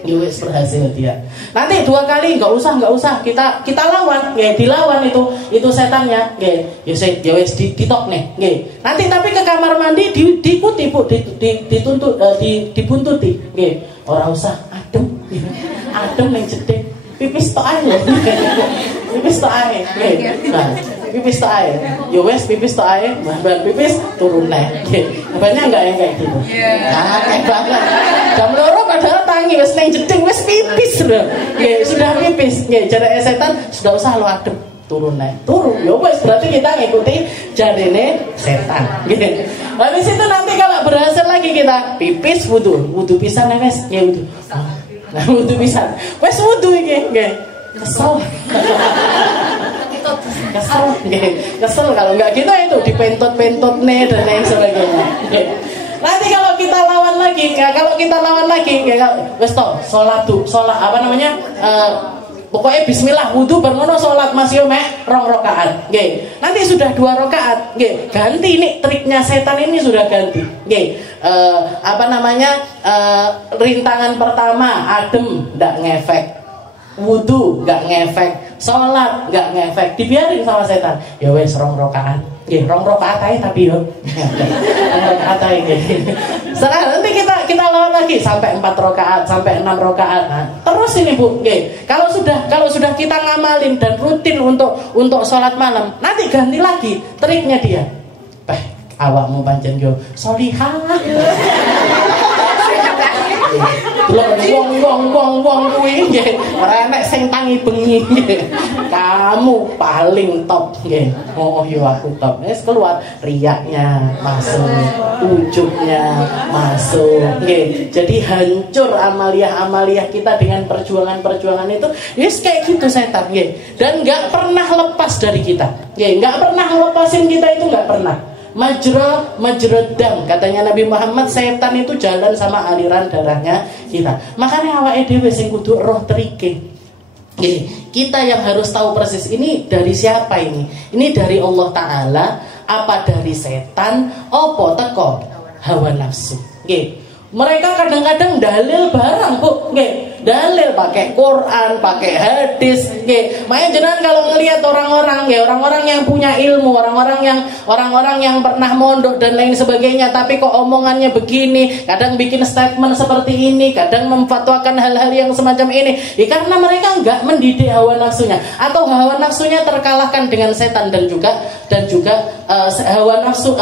Ya wis berhasil dia. Nanti 2 kali gak usah kita lawan, dilawan itu setannya, ya wis ditok nih. Nanti tapi ke kamar mandi diikuti Bu, dibuntuti. Ora usah adem ning jeding. Pipis tok ae. Pipis tok ae. Nah, pipis tok ae. Yo wes pipis tok ae, bahan pipis turun naik. Banyak enggak yang kayak gitu? Ah, kayak banget. Jam 2 padahal tangi wes nang jeding wes pipis lho. Sudah pipis. Jarake setan sudah usah lo adem. turun naik turun. Ya wes berarti kita ngikuti jarine setan. Gitu. Habis itu nanti kalau berhasil lagi kita pipis wudu pisan wes ya wudu. Nah wudu pisan. Wes wudu iki nggih. Kesel. Kesel kalau nggak gitu itu dipentot-pentot nih dan lain sebagainya. Nanti kalau kita lawan lagi, wes toh, sholat apa namanya? Pokoknya bismillah wudu bermono sholat masih mek 2 rakaat. Nggih. Nanti sudah 2 rakaat, nggih. Ganti ini triknya setan ini sudah ganti. Nggih. Apa namanya? Rintangan pertama adem ndak ngefek. Wudu nggak ngefek, sholat nggak ngefek, dibiarin sama setan. Ya wes 2 rakaat, nggih 2 rakaat aja tapi yo, 2 rakaat aja. Sekarang nanti kita lawan lagi sampai 4 rakaat, sampai 6 rakaat. Nah, terus ini Bu, nggih. Kalau sudah kita ngamalin dan rutin untuk sholat malam, nanti ganti lagi triknya dia. Awakmu pancen yo sholihah. Wong kuwi nggih ora enek sing tangi bengi nggih. Kamu paling top nggih. Oh yo aku top. Wis keluar riaknya masuk, ujungnya masuk nggih. Jadi hancur amaliah kita dengan perjuangan itu. Wis kayak gitu setan nggih. Dan enggak pernah lepas dari kita. Nggih, enggak pernah ngelepasin kita itu enggak pernah. Majradam katanya Nabi Muhammad, setan itu jalan sama aliran darahnya kita. Makanya awake dhewe sing kudu roh trike. Kita yang harus tahu persis ini dari siapa ini? Ini dari Allah Ta'ala, apa dari setan, apa teko hawa nafsu. Mereka kadang-kadang dalil barang Bu, dalil pakai Quran, pakai hadis, makanya jenengan kalau ngelihat orang-orang yang punya ilmu, orang-orang yang pernah mondok dan lain sebagainya, tapi kok omongannya begini, kadang bikin statement seperti ini, kadang memfatwakan hal-hal yang semacam ini, karena mereka nggak mendidik hawa nafsunya, atau hawa nafsunya terkalahkan dengan setan dan juga hawa nafsu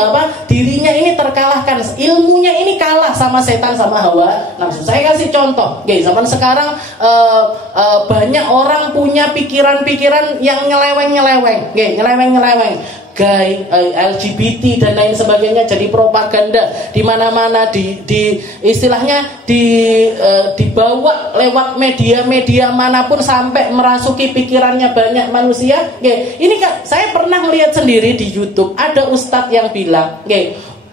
dirinya ini terkalahkan, ilmunya ini kalah sama setan sama hawa nafsu. Saya kasih contoh, zaman sekarang banyak orang punya pikiran-pikiran yang nyeleweng, LGBT dan lain sebagainya, jadi propaganda di mana-mana, istilahnya dibawa lewat media manapun sampai merasuki pikirannya banyak manusia. Ini kan saya pernah melihat sendiri di YouTube, ada ustadz yang bilang,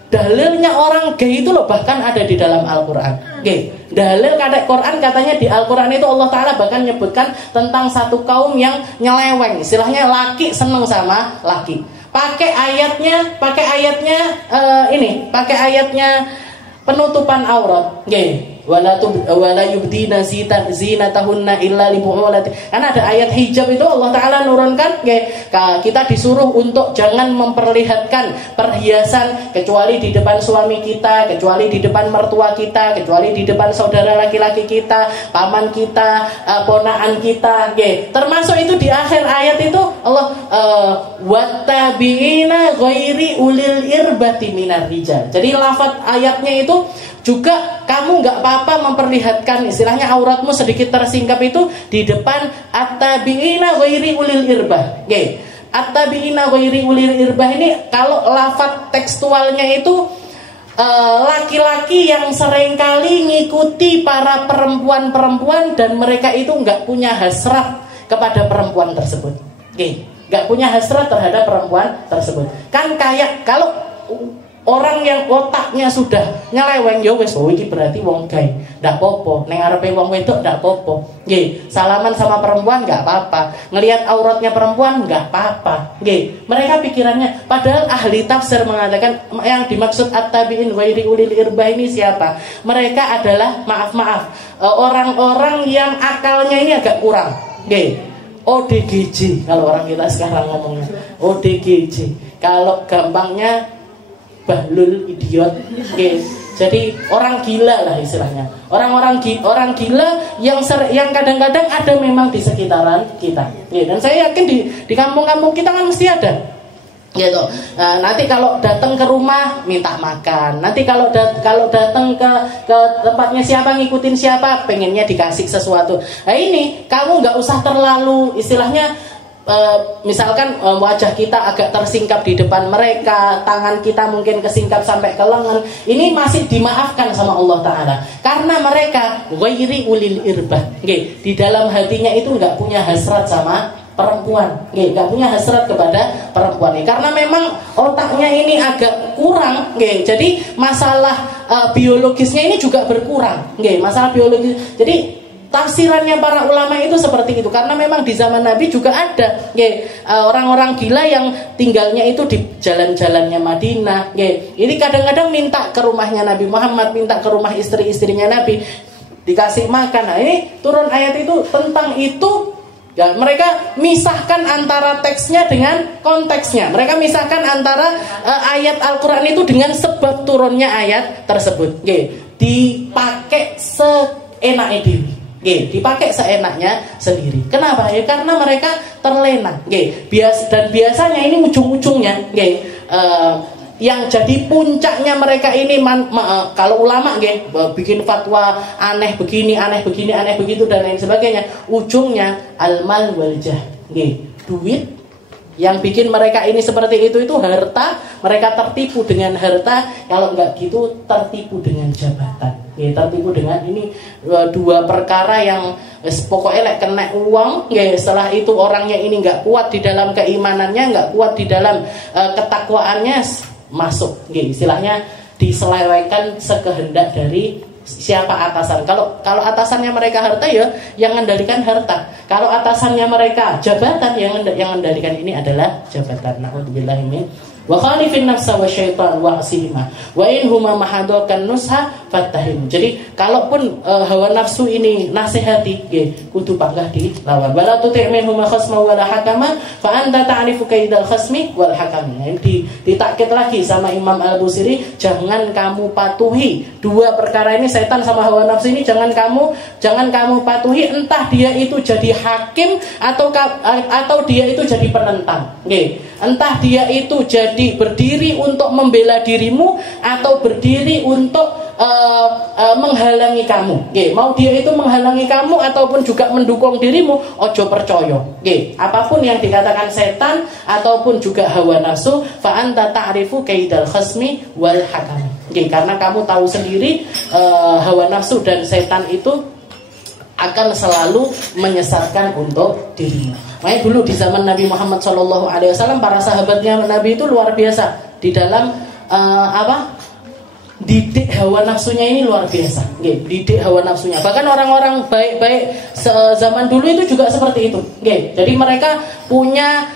dalilnya orang gay itu loh bahkan ada di dalam Al-Quran. Dalil kata Quran, katanya di Al-Quran itu Allah Ta'ala bahkan menyebutkan tentang satu kaum yang nyeleweng, istilahnya laki seneng sama laki. Pakai ayatnya penutupan aurat. Wala yubdina zinatahunna illa libu'ulati. Karena ada ayat hijab itu Allah Ta'ala nurunkan, kita disuruh untuk jangan memperlihatkan perhiasan kecuali di depan suami kita, kecuali di depan mertua kita, kecuali di depan saudara laki-laki kita, paman kita, ponaan kita. Termasuk itu di akhir ayat itu Allah wattabi'ina ghairi ulil irbati minar rijal. Jadi lafaz ayatnya itu juga kamu nggak apa-apa memperlihatkan istilahnya auratmu sedikit tersingkap itu di depan at-tabi'ina ghairi ulil irbah. At-tabi'ina ghairi ulil irbah ini kalau lafaz tekstualnya itu laki-laki yang seringkali ngikuti para perempuan-perempuan dan mereka itu nggak punya hasrat kepada perempuan tersebut. Nggak punya hasrat terhadap perempuan tersebut. Kan kayak kalau orang yang otaknya sudah nyeleweng, ya wis iki berarti wong gay. Ndak apa-apa, ning ngarepe wong wedok ndak apa-apa. Salaman sama perempuan nggak apa-apa. Ngelihat auratnya perempuan nggak apa-apa. Mereka pikirannya, padahal ahli tafsir mengatakan yang dimaksud at-tabi'in ghairi ulil irbah ini siapa? Mereka adalah orang-orang yang akalnya ini agak kurang. ODGJ kalau orang kita sekarang ngomongnya. ODGJ. Kalau gampangnya bahlul, idiot, jadi orang gila lah istilahnya. Orang gila yang kadang-kadang ada memang di sekitaran kita. Dan saya yakin di kampung-kampung kita kan mesti ada. Nanti kalau datang ke rumah minta makan. Nanti kalau datang ke tempatnya siapa, ngikutin siapa, pengennya dikasih sesuatu. Nah ini kamu nggak usah terlalu istilahnya misalkan wajah kita agak tersingkap di depan mereka, tangan kita mungkin kesingkap sampai ke lengan, ini masih dimaafkan sama Allah Ta'ala karena mereka ghairi ulil irbah. Di dalam hatinya itu nggak punya hasrat sama perempuan, nggak punya hasrat kepada perempuan karena memang otaknya ini agak kurang, jadi masalah biologisnya ini juga berkurang, masalah biologis. Jadi tafsirannya para ulama itu seperti itu karena memang di zaman Nabi juga ada orang-orang gila yang tinggalnya itu di jalan-jalannya Madinah. Ini kadang-kadang minta ke rumahnya Nabi Muhammad, minta ke rumah istri-istrinya Nabi dikasih makan. Nah, ini turun ayat itu tentang itu. Ya, mereka misahkan antara teksnya dengan konteksnya. Mereka misahkan antara ayat Al-Quran itu dengan sebab turunnya ayat tersebut. Dipakai seenaknya diri. Dipakai seenaknya sendiri. Kenapa? Karena mereka terlena. Dan biasanya ini ujung-ujungnya, yang jadi puncaknya mereka ini kalau ulama bikin fatwa aneh begini, aneh begitu dan lain sebagainya, ujungnya al-mal wal jah. Duit yang bikin mereka ini seperti itu harta. Mereka tertipu dengan harta, kalau enggak gitu tertipu dengan jabatan. Tertipu dengan ini dua perkara yang pokoknya kena uang. Setelah itu orangnya ini enggak kuat di dalam keimanannya, enggak kuat di dalam ketakwaannya, masuk. Istilahnya diselewengkan sekehendak dari siapa atasan. Kalau atasannya mereka harta, ya yang mengendalikan harta. Kalau atasannya mereka jabatan, yang mengendalikan ini adalah jabatan. Na'udzubillahi min wa khalifin nafsa wa syaitan wa asihima wa in huma mahadokan nusha fattahim. Jadi kalaupun hawa nafsu ini nasihati, kudu panggah dilawan. Wala tuti' minhuma khasma wala hakama fa anta ta'rifu kaidal khasmi wal hakami. Ditakkid lagi sama Imam Al-Busiri, jangan kamu patuhi dua perkara ini, setan sama hawa nafsu ini, jangan kamu patuhi, entah dia itu jadi hakim atau dia itu jadi penentang. Entah dia itu jadi berdiri untuk membela dirimu atau berdiri untuk menghalangi kamu. Mau dia itu menghalangi kamu ataupun juga mendukung dirimu, ojo percaya. Apapun yang dikatakan setan ataupun juga hawa nafsu, fa anta ta'rifu kaidal khasmi wal hakam. Karena kamu tahu sendiri hawa nafsu dan setan itu akan selalu menyesatkan untuk dirimu. Makanya dulu di zaman Nabi Muhammad SAW, para sahabatnya Nabi itu luar biasa di dalam didik hawa nafsunya ini luar biasa. Didik hawa nafsunya. Bahkan orang-orang baik-baik zaman dulu itu juga seperti itu. Jadi mereka punya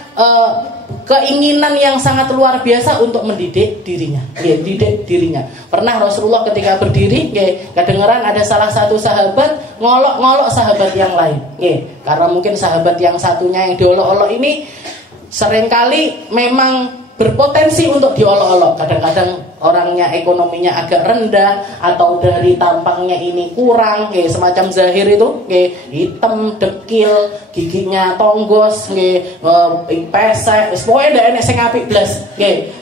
keinginan yang sangat luar biasa untuk mendidik dirinya. Didik dirinya. Pernah Rasulullah ketika berdiri, kedengeran ada salah satu sahabat ngolok-ngolok sahabat yang lain. Karena mungkin sahabat yang satunya yang diolok-olok ini seringkali memang berpotensi untuk diolok-olok. Kadang-kadang orangnya ekonominya agak rendah atau dari tampangnya ini kurang, semacam zahir itu, hitam, dekil, giginya tonggos, pesek, pokoknya ndak enek sing apik blas.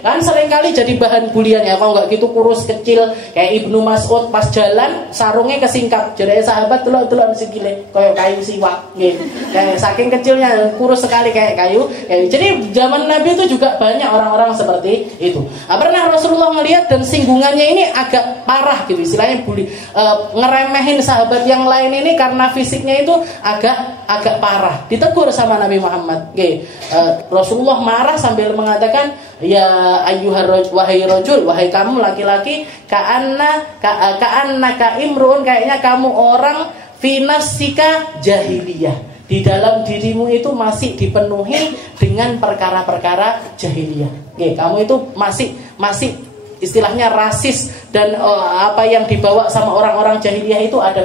Kan seringkali jadi bahan bulian ya, kalau nggak gitu kurus kecil kayak Ibnu Mas'ud pas jalan sarungnya kesingkap. Jadi sahabat delok-delok sikile kayak kayu siwak, kayak saking kecilnya kurus sekali kayak kayu. Jadi zaman Nabi itu juga banyak orang-orang seperti itu. Pernah Rasulullah melihat dan singgungannya ini agak parah gitu, istilahnya ngeremehin sahabat yang lain ini karena fisiknya itu agak parah. Ditegur sama Nabi Muhammad. Rasulullah marah sambil mengatakan, ya wahai rajul, wahai kamu laki-laki, ka'annaka imruun, kayaknya kamu orang fi nafsika jahiliyah. Di dalam dirimu itu masih dipenuhi dengan perkara-perkara jahiliyah. Kamu itu masih istilahnya rasis dan apa yang dibawa sama orang-orang jahiliyah itu ada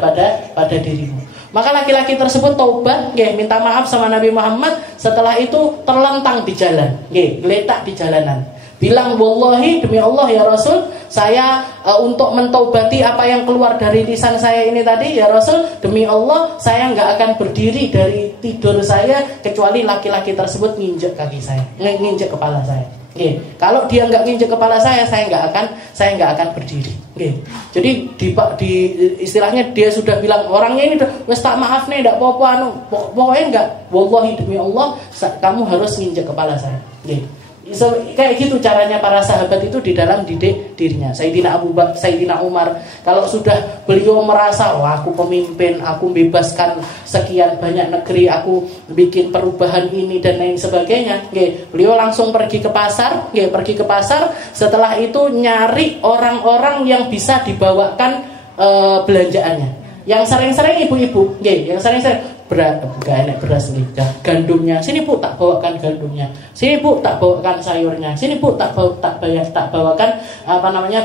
pada dirimu. Maka laki-laki tersebut taubat, minta maaf sama Nabi Muhammad. Setelah itu terlentang di jalan, geletak di jalanan. Bilang, wallahi, demi Allah ya Rasul, saya untuk mentaubati apa yang keluar dari lisan saya ini tadi, ya Rasul, demi Allah saya nggak akan berdiri dari tidur saya kecuali laki-laki tersebut nginjek kaki saya, nginjek kepala saya. Kalau dia nggak nginjek kepala saya nggak akan berdiri. Nggih. Jadi di istilahnya dia sudah bilang orangnya ini udah wis tak maaf nih ndak apa-apa anu. Pokoknya enggak, wallahi demi Allah kamu harus nginjek kepala saya. Nggih. Kayak gitu caranya para sahabat itu di dalam didik dirinya. Sayyidina Abu Bakar, Sayyidina Umar, kalau sudah beliau merasa, wah aku pemimpin, aku bebaskan sekian banyak negeri, aku bikin perubahan ini dan lain sebagainya, beliau langsung pergi ke pasar, pergi ke pasar. Setelah itu nyari orang-orang yang bisa dibawakan belanjaannya. Yang sering-sering ibu-ibu, yang sering-sering beras, gak enak beras nih, gandumnya. Sini Bu tak bawakan gandumnya. Sini Bu tak bawakan sayurnya. Sini Bu tak bawakan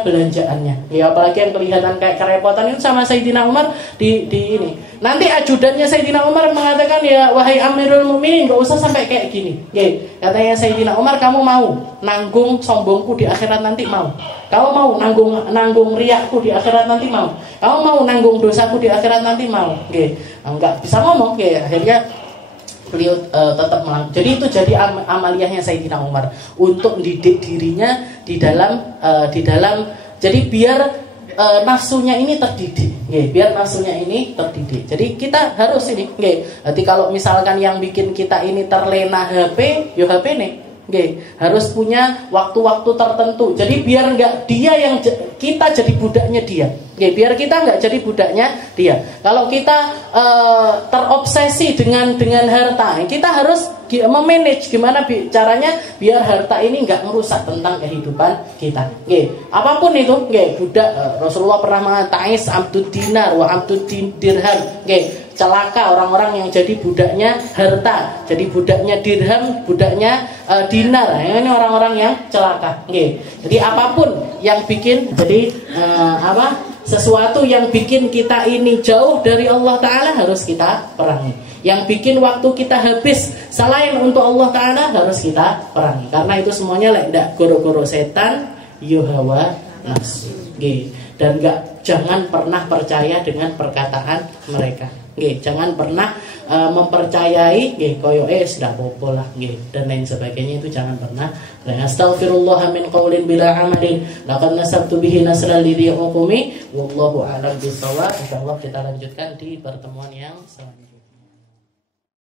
belanjaannya. Ya apalagi yang kelihatan kayak kerepotan itu sama Sayyidina Umar di ini. Nanti ajudannya Sayyidina Umar mengatakan, ya wahai Amirul Mukminin, gak usah sampai kayak gini. Katanya Sayyidina Umar, kamu mau nanggung sombongku di akhirat nanti mau? Kamu mau nanggung riakku di akhirat nanti mau? Kamu mau nanggung dosaku di akhirat nanti mau? Enggak bisa ngomong, akhirnya beliau tetap melang. Jadi itu jadi amaliyahnya Sayyidina Umar untuk didik dirinya di dalam jadi biar nafsunya ini terdidik, biar nafsunya ini terdidik. Jadi kita harus ini, Jadi kalau misalkan yang bikin kita ini terlena HP, yo HP nih. Harus punya waktu-waktu tertentu. Jadi biar enggak dia yang kita jadi budaknya dia. Biar kita enggak jadi budaknya dia. Kalau kita terobsesi dengan harta, kita harus memanage gimana caranya biar harta ini enggak merusak tentang kehidupan kita. Apapun itu, budak Rasulullah pernah mengatakan abdud dinar wa abdud dirham. Celaka orang-orang yang jadi budaknya harta, jadi budaknya dirham, budaknya dinar. Ini orang-orang yang celaka. Jadi apapun yang bikin sesuatu yang bikin kita ini jauh dari Allah Ta'ala harus kita perangi. Yang bikin waktu kita habis selain untuk Allah Ta'ala harus kita perangi. Karena itu semuanya ndak goro-goro setan, hawa nafsu. Dan jangan pernah percaya dengan perkataan mereka. Jangan pernah mempercayai koyoke sudah popo lah dan lain sebagainya, itu jangan pernah. Astaghfirullah min qaulin bila amalin laqad nasabtu bihi nasran lidhi hukumi wallahu a'lam bissawab. Insyaallah kita lanjutkan di pertemuan yang selanjutnya.